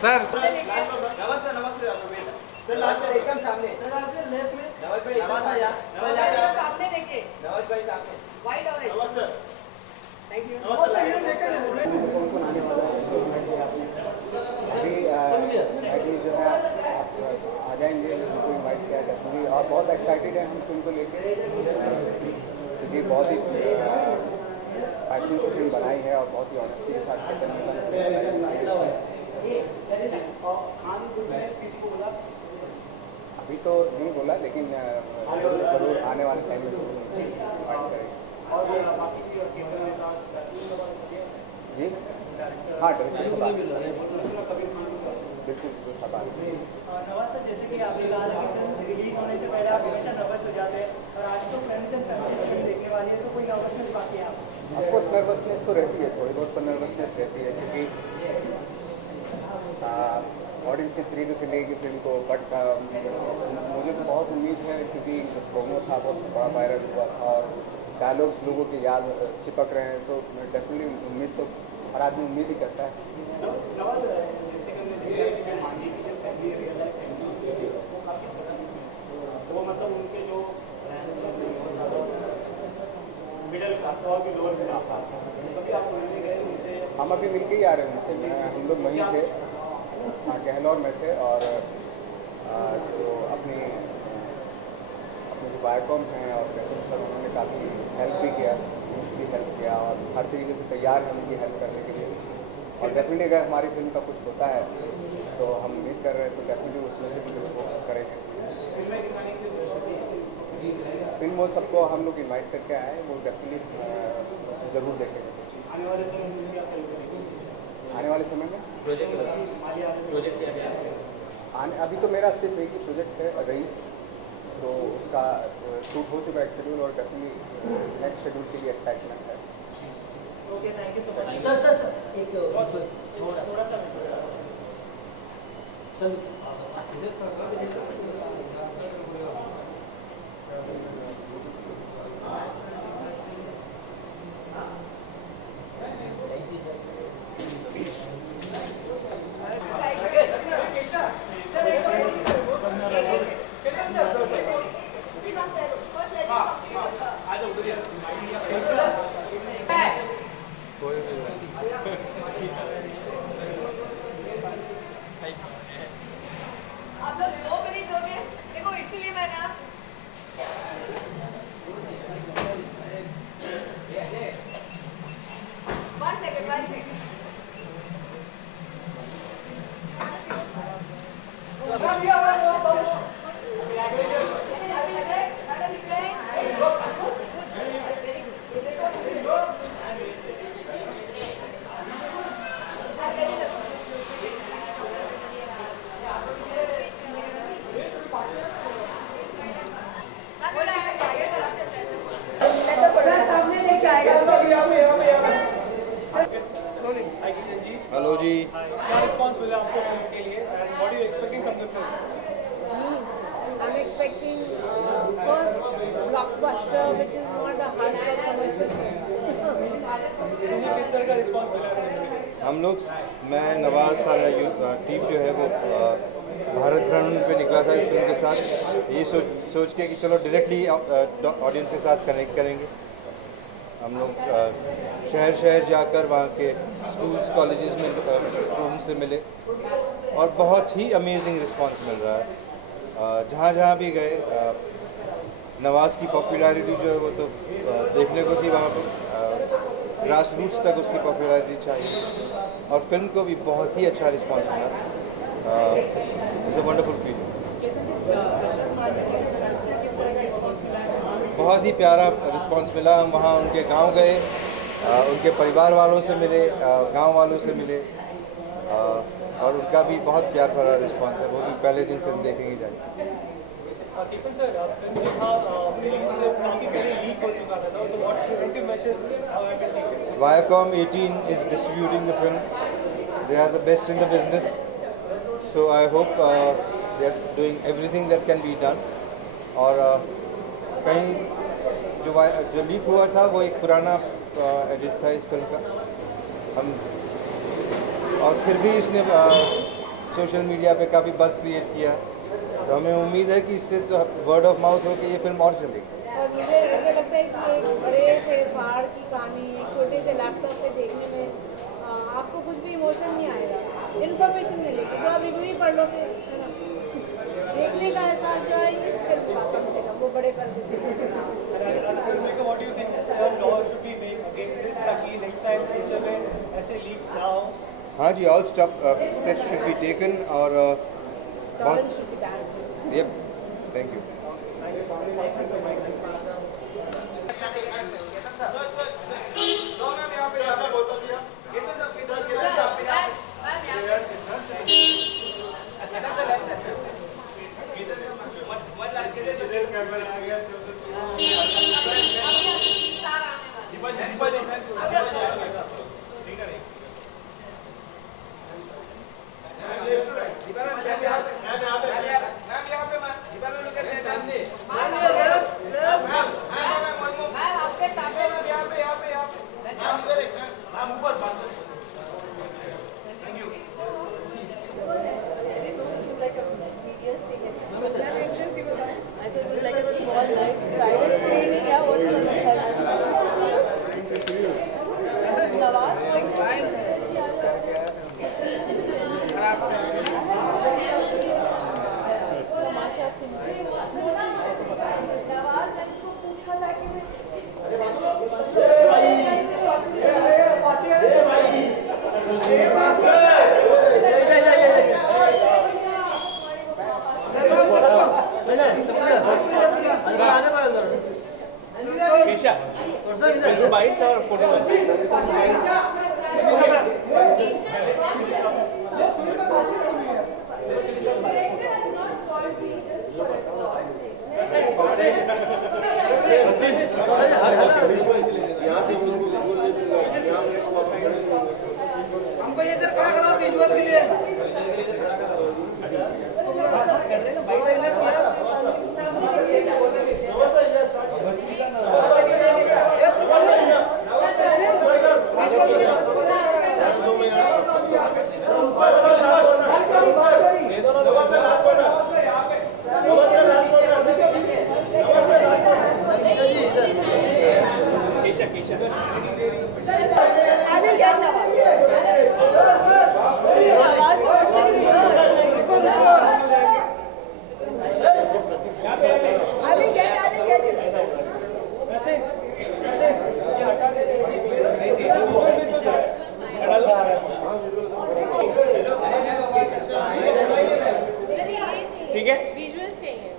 Sir नमस्ते नमस्ते sir last एकदम सामने सर आपके लेफ्ट में नवाज भाई नवाज सामने देखिए नवाज भाई सामने वाइट ऑरेंज नमस्ते थैंक यू नमस्ते अभी जो है आप आ जाएंगे, उनको इनवाइट किया डेफिनेटली, और बहुत एक्साइटेड है हम फिल्म को लेकर, क्योंकि बहुत ही पैशन से फिल्म बनाई है और बहुत ही ऑनेस्टी के साथ अभी तो नहीं बोला, लेकिन ज़रूर आने वाले टाइम में ज़रूर इनवाइट करेंगे। जी हाँ, डायरेक्टर से बात बिल्कुल सब बात। नवाज सर, जैसे कि आपने कहा था कि फिल्म रिलीज होने से पहले आप हमेशा नर्वस हो जाते हैं, और आज तो फ्रेंड्स एंड फैमिली फिल्म देखने वाली है, तो कोई नर्वसनेस बाकी है आप? ऑफकोर्स नर्वसनेस तो रहती है, थोड़ी बहुत तो नर्वसनेस रहती है, क्योंकि ऑडियंस किस तरीके से लेगी फिल्म को। बट मुझे तो बहुत उम्मीद है, क्योंकि प्रोमो था बहुत बड़ा वायरल हुआ था और डायलॉग्स लोगों की याद चिपक रहे हैं, तो डेफिनेटली उम्मीद तो हर आदमी उम्मीद ही करता है। वो मतलब उनके जो मिडिल क्लास और भी लोअर मिडिल क्लास, कभी आप मिलने गए उनसे? हम अभी मिल के ही आ रहे हैं उनसे, हम लोग वहीं थे, हाँ गहलोर में थे, और जो अपने जो वायकॉम हैं और कैसे सर, उन्होंने काफ़ी हेल्प भी किया, भी हेल्प किया, और हर तरीके से तैयार हैं उनकी हेल्प करने के लिए। और डेफिनेटली अगर हमारी फिल्म का कुछ होता है तो हम उम्मीद कर रहे हैं, तो डेफिनेटली उसमें से भी कुछ वो करेंगे। फिल्म वो सबको हम लोग इन्वाइट करके आए हैं, वो डेफिनेटली ज़रूर देखेंगे। आने वाले समय में प्रोजेक्ट अभी तो मेरा सिर्फ एक ही प्रोजेक्ट है, रईस, तो उसका शूट हो चुका है शेड्यूल, और डेफिनेटली नेक्स्ट शेड्यूल के लिए एक्साइटमेंट है। Okay, thank you so much. Sir एक थोड़ा सा सर आप लोग 2 मिनट दोगे? देखो इसीलिए मैं ना one second. हेलो जी, क्या रिस्पॉन्स मिला आपको फिल्म के लिए, and what are you expecting from the film? I'm expecting first blockbuster, which is not a hardcore commercial. किस तरह का रिस्पॉन्स मिला? हम लोग, मैं नवाज, सारा टीम जो है वो भारत भ्रमण पे निकला था इस फिल्म के साथ, ये सोच के कि चलो डायरेक्टली ऑडियंस के साथ कनेक्ट करेंगे। हम लोग शहर शहर जाकर वहाँ के स्कूल्स कॉलेजेस में स्टूडेंट्स से मिले, और बहुत ही अमेजिंग रिस्पांस मिल रहा है। जहाँ जहाँ भी गए, नवाज की पॉपुलैरिटी जो है वो तो देखने को थी, वहाँ पर ग्रास रूट्स तक उसकी पॉपुलैरिटी चाहिए, और फिल्म को भी बहुत ही अच्छा रिस्पांस मिला। It's a wonderful feeling. बहुत ही प्यारा रिस्पांस मिला। हम वहाँ उनके गांव गए, उनके परिवार वालों से मिले, गांव वालों से मिले, और उनका भी बहुत प्यार भरा रिस्पांस है। वो भी पहले दिन फिल्म देखेंगे जाएंगे। Viacom 18 is distributing the film. They are the best in the business, so I hope they are doing everything that can be done. और कहीं जो लीक हुआ था वो एक पुराना एडिट था इस फिल्म का, हम और फिर भी इसने सोशल मीडिया पे काफ़ी बज़ क्रिएट किया, तो हमें उम्मीद है कि इससे जो वर्ड ऑफ माउथ हो कि ये फिल्म और चलेगी। और मुझे लगता है कि एक बड़े से पहाड़ की कहानी एक छोटे से लैपटॉप पे देखने में आपको कुछ भी इमोशन नहीं आएगा, इन्फॉर्मेशन मिलेगी, तो आप रिव्यू ही पढ़ लो फिर, है ना। देखने का एहसास जो है इस फिल्म का कम से कम वो बड़े पर्दे पे। हाँ जी, all steps should be taken और यप, थैंक यू। ठीक है, विजुअल्स चाहिए।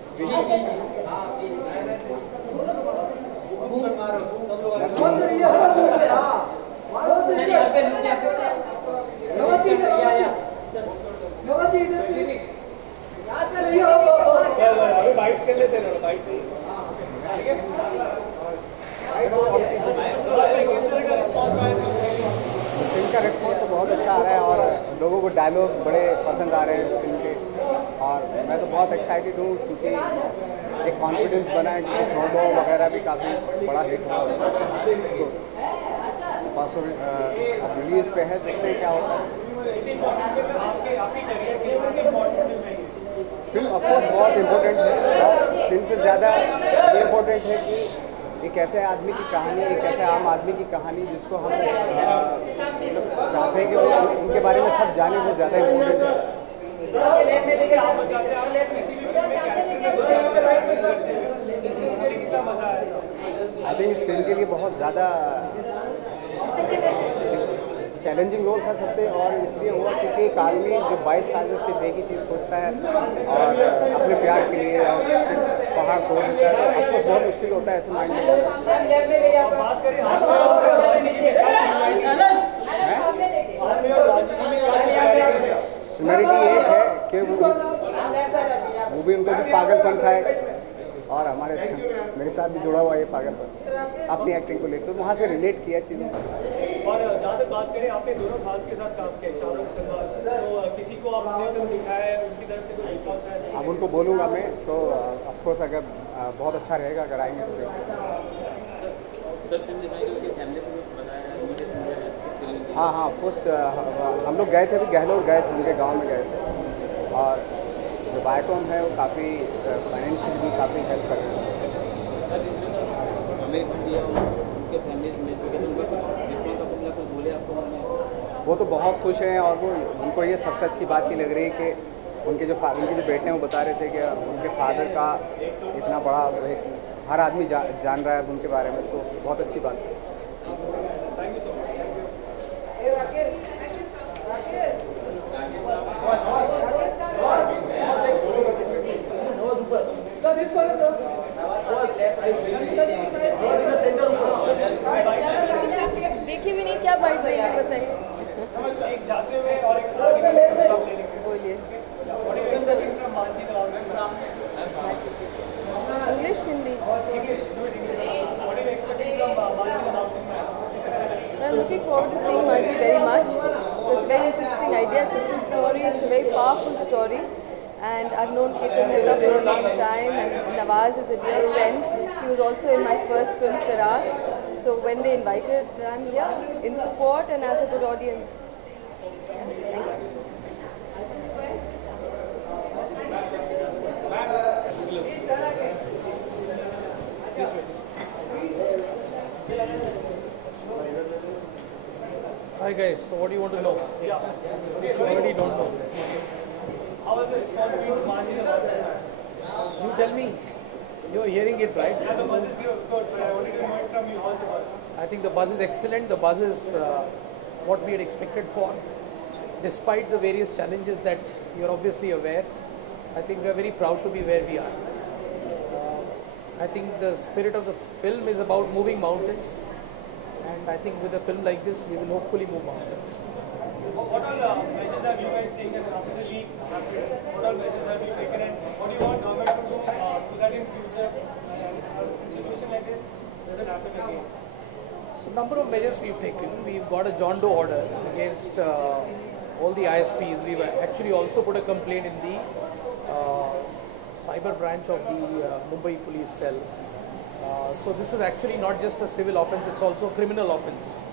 बाइट्स कर लेते हैं, बाइट से फिल्म का रिस्पॉन्स तो बहुत अच्छा आ रहा है और लोगों को डायलॉग बड़े पसंद आ रहे हैं फिल्म के, और मैं तो बहुत एक्साइटेड हूँ क्योंकि एक कॉन्फिडेंस बना है कि प्रोमो वगैरह भी काफ़ी बड़ा हिट हुआ उसमें, तो परसों अब रिलीज़ पे है, देखते हैं क्या होता है। फिल्म ऑफकोर्स बहुत इम्पोर्टेंट है, और फिल्म से ज़्यादा ये इम्पोर्टेंट है कि एक ऐसे आदमी की कहानी, एक ऐसे आम आदमी की कहानी जिसको हम चाहते हैं कि वो उनके बारे में सब जाने, वो ज़्यादा इम्पोर्टेंट है। आई थिंक इस फिल्म के लिए बहुत ज़्यादा चैलेंजिंग रोल था सबसे, और इसलिए हुआ क्योंकि एक आदमी जो 22 साल से सिर्फ एक ही चीज़ सोचता है और अपने प्यार के लिए और पहाड़ तोड़ देता है, तो आपको बहुत मुश्किल होता है ऐसे माइंड में। सिमिलरिटी एक है कि वो भी उनको भी पागलपन था और हमारे मेरे साथ भी जुड़ा हुआ है ये पागलपन अपनी एक्टिंग को लेकर, तो वहाँ से रिलेट किया चीज़ों को। और जहाँ तक बात करें, आपने दोनों खास के साथ काम किया, शाहरुख सलमान, तो किसी को आपने तो दिखाया है, उनकी तरफ से कोई रिस्पॉन्स है? अब उनको बोलूँगा मैं तो ऑफकोर्स अगर बहुत अच्छा रहेगा अगर आएंगे तो। हाँ हाँ ऑफकोर्स हम लोग गए थे, अभी गहलोर गए थे, उनके गाँव में गए थे। और जो बायकॉम है वो काफ़ी फाइनेंशियल भी काफ़ी हेल्प कर रहे हैं। उनके फैमिलीज मिल चुके थे, उनका रिस्पॉन्स आपको मिला, कुछ बोले आपको उन्होंने? वो तो बहुत खुश हैं और वो उनको ये सबसे अच्छी बात की लग रही है कि उनके जो बेटे हैं वो बता रहे थे कि उनके फादर का इतना बड़ा हर आदमी जान रहा है उनके बारे में, तो बहुत अच्छी बात है। देखिए भी नहीं, क्या बाइट देंगे बताइए। बोलिए। English, Hindi? I'm looking forward to seeing Majhi very much. It's a very interesting idea. It's a true story. It's a very powerful story. And I've known Ketan Mehta for a long time, and Nawaz is a dear friend. He was also in my first film, Firar. So when they invited, I'm in support and as a good audience. Thank you. Hi guys, so what do you want to know? Which you already don't know. How was the response to Majhi? You tell me. You're hearing it right. Yeah, the buzz is good. What is the moment from you? How's the buzz? I think the buzz is excellent. The buzz is what we had expected for. Despite the various challenges that you're obviously aware, I think we're very proud to be where we are. I think the spirit of the film is about moving mountains. And I think with a film like this, we will hopefully move mountains. What all measures have you guys taken after the leak happened? What all measures have you taken, and what do you want government to do so that in future, a situation like this doesn't happen again? So, number of measures we've taken. We've got a John Doe order against all the ISPs. We've actually also put a complaint in the cyber branch of the Mumbai police cell. So this is actually not just a civil offence, it's also a criminal offence.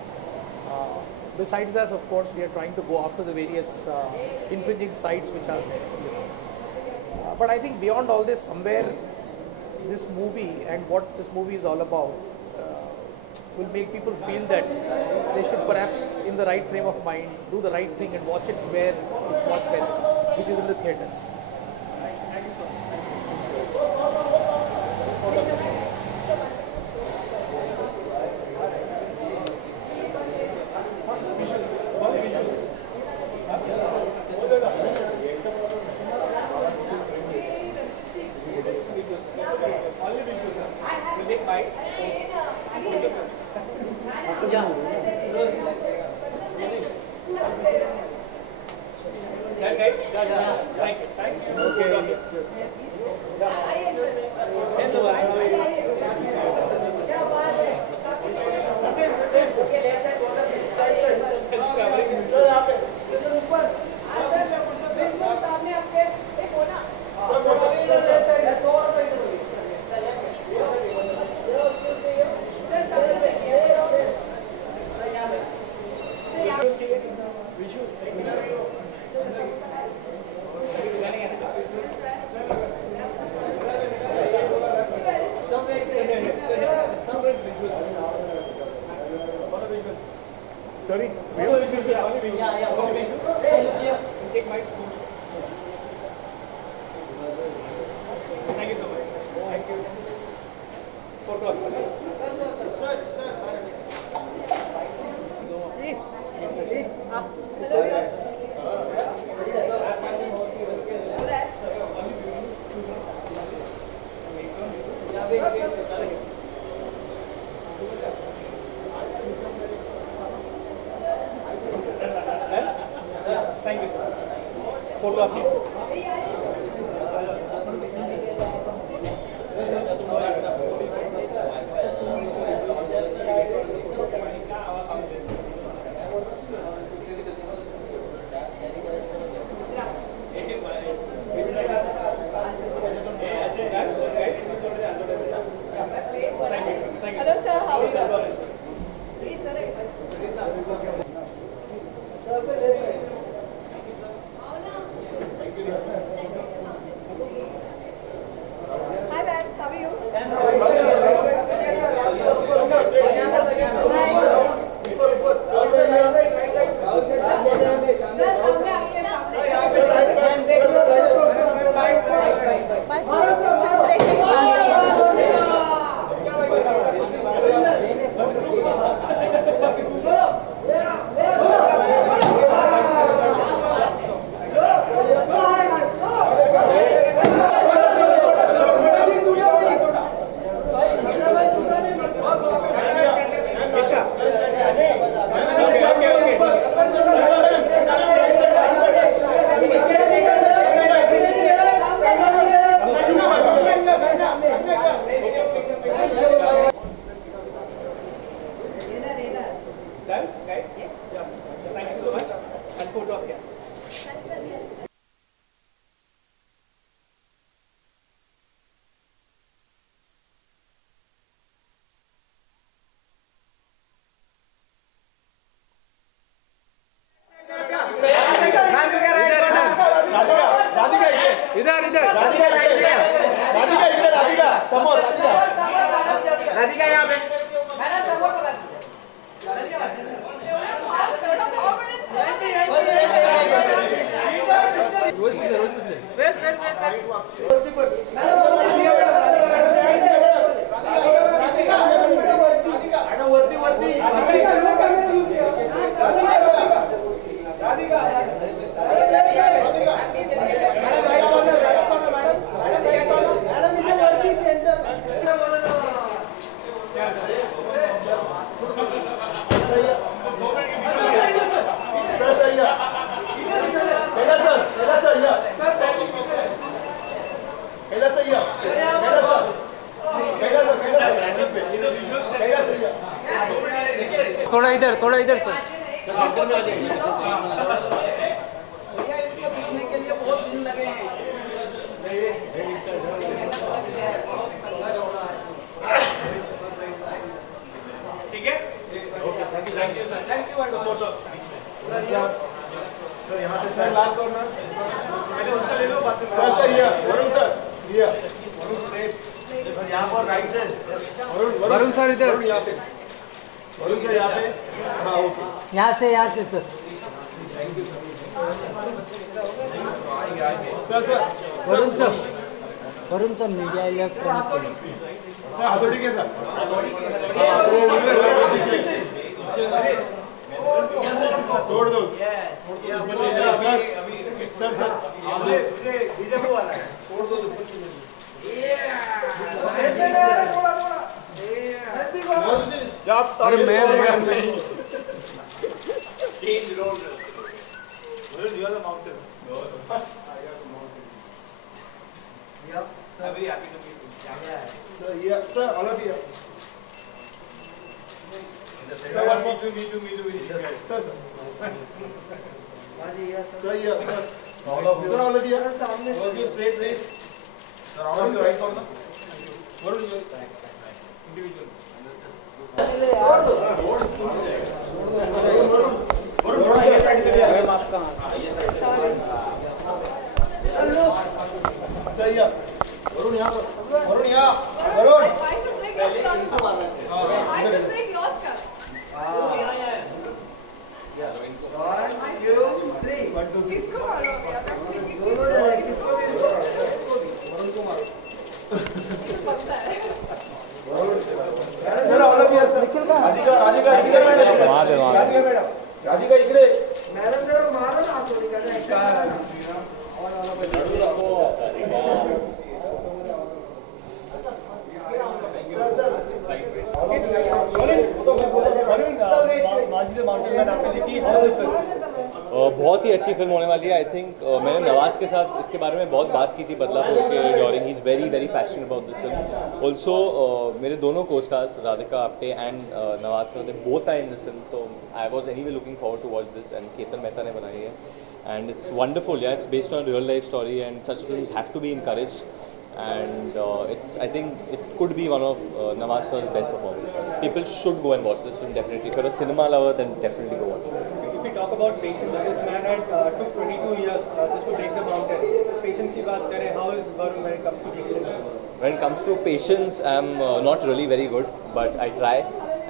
Besides that, of course, we are trying to go after the various infringing sites which are there. But I think beyond all this, somewhere this movie and what this movie is all about will make people feel that they should perhaps, in the right frame of mind, do the right thing and watch it where it's worked best, which is in the theatres. Sorry? Thank you so much. Thank you. Thank you so much. Photo up. Hello sir, how are you? Please sir. Thank you, sir. Done, guys? Yes. Yeah. Thank you so much. And photo up here. Radhika यहाँ पे थोड़ा इधर sir. ठीक है? Thank you sir. Photo. Sir यहाँ से sir last corner पहले उसका ले लो बात में सर ये वरुण सर ये वरुण सर यहाँ पर राइट से वरुण सर इधर यहाँ पे वरुण सर यहाँ पे हाँ ओके यहाँ से sir thank you sir Varun sir media electronic sir हथौड़ी के सर छोड़ दो सर सर डीजे को वाला है छोड़ दो अरे मैं change road you are the mountain I'm very happy to meet you sir yeah sir all of you sir one more to meet you sir sir sir yeah sir all of you सामने straight race sir all of you right corner Varun you individual सही है वरुण यहाँ पर वरुण यहाँ Varun I should break your skull. I should break your skull. किसको मारो राधिका इकडे बहुत ही अच्छी फिल्म होने वाली है। आई थिंक मैंने नवाज के साथ इसके बारे में बहुत बात की थी बदलापुर के during. He is very very passionate about this film. Also मेरे दोनों को stars Radhika Apte and Nawaz sir they both are in this film, तो I was anyway looking forward to watch this. And Ketan Mehta ने बनाई है and it's wonderful. Yeah it's based on real life story and such films have to be encouraged and I think it could be one of Nawaz sir's best performances. People should go and watch this film definitely. If you're a cinema lover, then definitely go watch it. If we talk about patience, this man had took 22 years just to break the mountain. Patience की बात करें, how is Varun when it comes to patience? When it comes to patience, I'm not really very good, but I try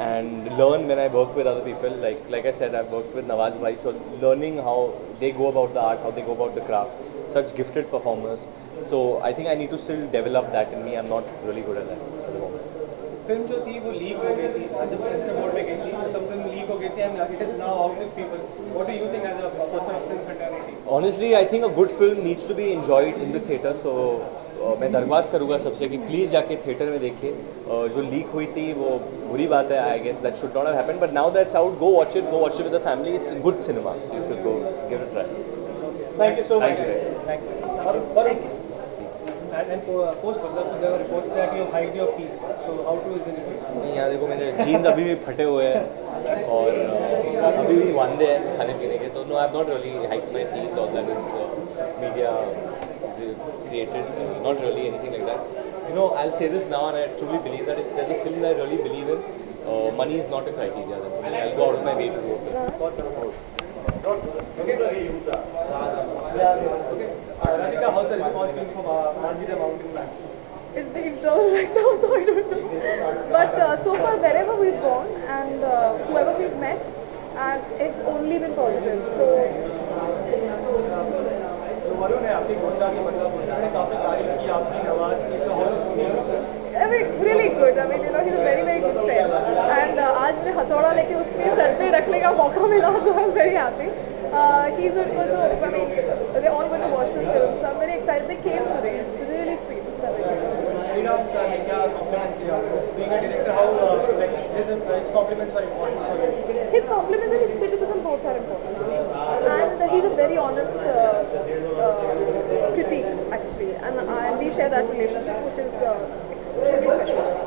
and learn when I work with other people. Like I said, I've worked with Nawaz bhai, so learning how they go about the art, how they go about the craft. Such gifted performers. So I think I need to still develop that in me. I'm not really good at that at the moment. Film जो थी वो leak हो गई थी जब sensor board में गई थी, तब फिल्म लीक हो गई थी and it is now out with people. What do you think as a person of film fraternity? Honestly, I think a good film needs to be enjoyed in the theater. So मैं दरख्वास्त करूँगा सबसे कि please जाके theatre में देखिए। जो leak हुई थी वो बुरी बात है। I guess that should not have happened, but now that's out, go watch it with the family. It's good cinema, so you should go give it a try. Thank you so much. Thanks. Thanks. And post Badapuर there were reports that you hide your fees. So how to is it? नहीं यार देखो, मेरे jeans अभी भी फटे हुए हैं और अभी भी 1 day है खाने पीने के, तो no I have not really hike my fees और that is media created, not really anything like that. You know, I'll say this now, and I truly believe that if there's a film that I really believe in, money is not a criteria. Then I'll go out of my way to do a film. Radhika, how's the response been from Manji the Mountain Man? It's the internal right now, so I don't know. But so far, wherever we've gone and whoever we've met, it's only been positive. So. Varun है आपकी घोषणा की, मतलब उन्होंने काफी तारीफ की आपकी नवाज की, तो I mean, really good. I mean, you know, he's a very, very good friend. And आज मुझे हथौड़ा लेके उसके सर पे रखने का मौका मिला, so I was very happy. He's also, I mean, they're all going to watch the film, so I'm very excited. They came today. It's really sweet that they came. Sriram sir ने क्या compliments दिया आपको? Being a director, how like his compliments were important for you? His compliments and his criticism both are important to me. And he's a very honest critique actually, and we share that relationship, which is extremely special to me.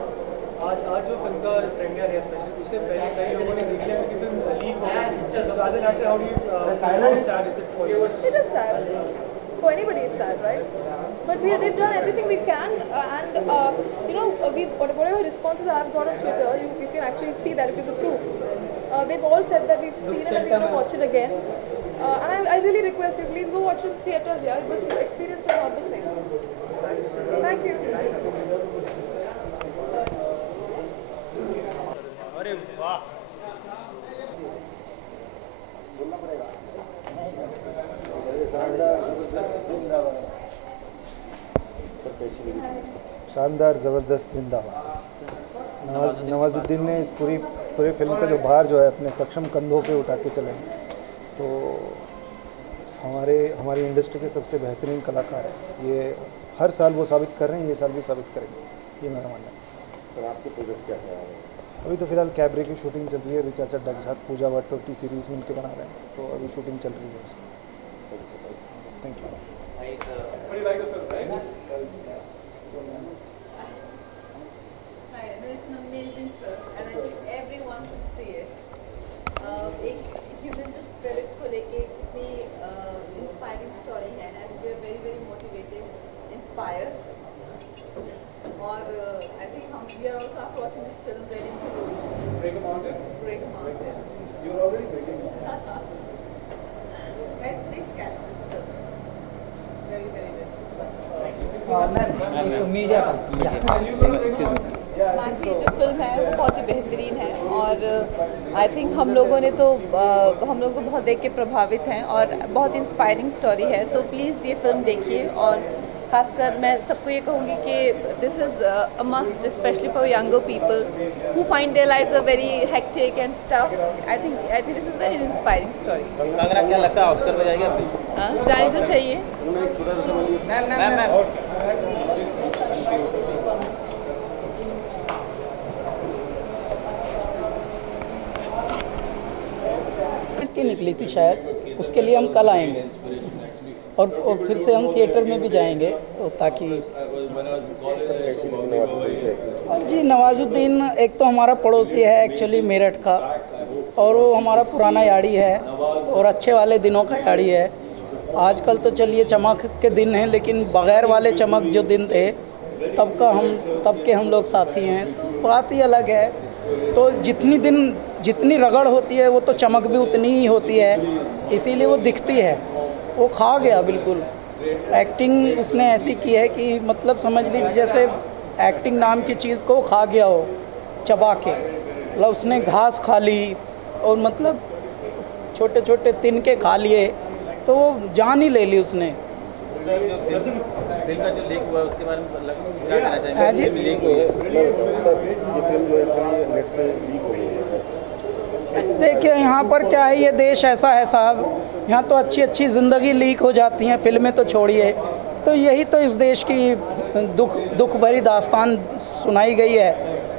आज जो film का premiere है special, उससे पहले कई लोगों ने देखी है कि फिल्म लीक हो गई, तो as an actor, how do you how sad is it for you? It is sad. For anybody, it's sad, right? But we've done everything we can, and you know, whatever responses I've got on Twitter, you can actually see that it is a proof. They've all said that we've seen it and we're going to watch it again. And I really request you, please go watch it in theaters. Yeah, this experience is not the same. Thank you. अरे वाह, शानदार ज़बरदस्त जिंदाबाद। नवाजुद्दीन ने इस पूरे film का जो भार जो है अपने सक्षम कंधों पे उठा के चले, तो हमारी इंडस्ट्री के सबसे बेहतरीन कलाकार है। ये हर साल वो साबित कर रहे हैं, ये साल भी साबित करेंगे, ये मेरा मानना है। सर आपके प्रोजेक्ट क्या है? अभी तो फिलहाल कैबरे की शूटिंग चल रही है, ऋचा चड्ढा के साथ पूजा भट्ट और टी सीरीज़ मिलकर बना रहे हैं, तो अभी शूटिंग चल रही है उसकी। Thank you. It's an amazing film, and I think everyone should see it. एक human spirit को लेके कितनी inspiring story है, and we are very very motivated, inspired. और I think we are also after watching this film ready to break a mountain. You're already breaking a mountain. Guys, please catch this film. Very very good. Media Manjhi जो film है वो बहुत ही बेहतरीन है, और I think हम लोग तो बहुत देख के प्रभावित हैं, और बहुत इंस्पायरिंग स्टोरी है। तो प्लीज़ ये फिल्म देखिए, और खासकर मैं सबको ये कहूँगी कि this is a must, specially for younger people who find their lives are very hectic and tough. I think this is very inspiring story. अगर क्या लगता है ऑस्कर पे जाएगी अभी? हाँ, जानी तो चाहिए। की निकली थी शायद, उसके लिए हम कल आएंगे और फिर से हम थिएटर में भी जाएंगे, तो ताकि जी नवाजुद्दीन एक तो हमारा पड़ोसी है एक्चुअली मेरठ का, और वो हमारा पुराना याड़ी है और अच्छे वाले दिनों का याड़ी है। आजकल तो चलिए चमक के दिन हैं, लेकिन बग़ैर वाले चमक जो दिन थे तब के हम लोग साथी हैं, बात ही अलग है। तो जितनी रगड़ होती है वो तो चमक भी उतनी ही होती है, इसीलिए वो दिखती है। वो खा गया बिल्कुल, एक्टिंग उसने ऐसी की है कि मतलब समझ लीजिए जैसे एक्टिंग नाम की चीज़ को खा गया हो चबा के, मतलब उसने घास खा ली और मतलब छोटे छोटे तिनके खा लिए, तो वो जान ही ले ली उसने। फिल्म का जो लीक हुआ उसके बारे में क्या कहना चाहेंगे? हाँ जी, देखिए यहाँ पर क्या है, ये देश ऐसा है साहब, यहाँ तो अच्छी अच्छी ज़िंदगी लीक हो जाती हैं, फिल्में तो छोड़िए। तो यही तो इस देश की दुख भरी दास्तान सुनाई गई है।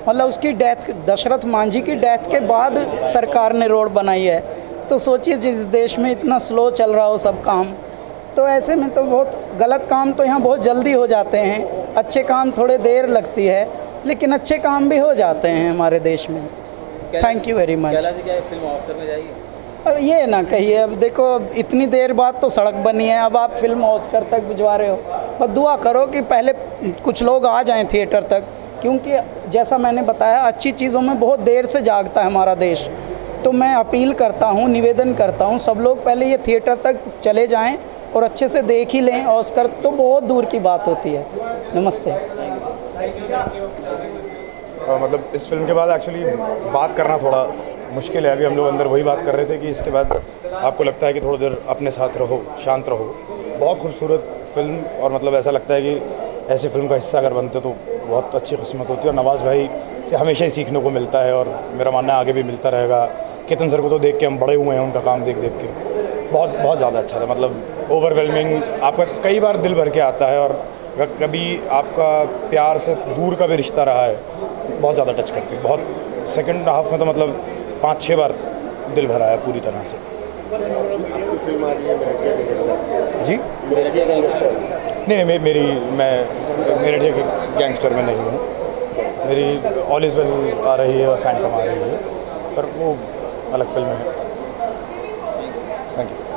मतलब उसकी डेथ, दशरथ मांझी की डेथ के बाद सरकार ने रोड बनाई है, तो सोचिए जिस देश में इतना स्लो चल रहा हो सब काम, तो ऐसे में तो बहुत गलत काम तो यहाँ बहुत जल्दी हो जाते हैं, अच्छे काम थोड़े देर लगती है, लेकिन अच्छे काम भी हो जाते हैं हमारे देश में। Thank you very much. Kailash ji क्या फिल्म ऑस्कर में जाएगी? अब ये ना कहिए, अब देखो इतनी देर बाद तो सड़क बनी है, अब आप फिल्म ऑस्कर तक भिजवा रहे हो। बस दुआ करो कि पहले कुछ लोग आ जाएं थिएटर तक, क्योंकि जैसा मैंने बताया अच्छी चीज़ों में बहुत देर से जागता है हमारा देश। तो मैं अपील करता हूँ, निवेदन करता हूँ, सब लोग पहले ये थिएटर तक चले जाएं और अच्छे से देख ही लें। ऑस्कर तो बहुत दूर की बात होती है। नमस्ते। मतलब इस फिल्म के बाद एक्चुअली बात करना थोड़ा मुश्किल है। अभी हम लोग अंदर वही बात कर रहे थे कि इसके बाद आपको लगता है कि थोड़ी देर अपने साथ रहो, शांत रहो। बहुत खूबसूरत फिल्म, और मतलब ऐसा लगता है कि ऐसी फिल्म का हिस्सा अगर बनते तो बहुत अच्छी किस्मत होती है। और नवाज़ भाई से हमेशा ही सीखने को मिलता है, और मेरा मानना है आगे भी मिलता रहेगा। केतन सर को तो देख के हम बड़े हुए हैं, उनका काम देख देख के बहुत ज़्यादा अच्छा था। मतलब ओवरवेलमिंग, आपका कई बार दिल भर के आता है, और कभी आपका प्यार से दूर का भी रिश्ता रहा है, बहुत ज़्यादा टच करती है। बहुत सेकंड हाफ में तो मतलब 5-6 बार दिल भरा है पूरी तरह से। जी नहीं, मैं मेरठिया के गैंगस्टर में नहीं हूँ। मेरी ऑल इज़ वेल आ रही है और फैंटम आ रही है, पर वो अलग फिल्म है। Thank you.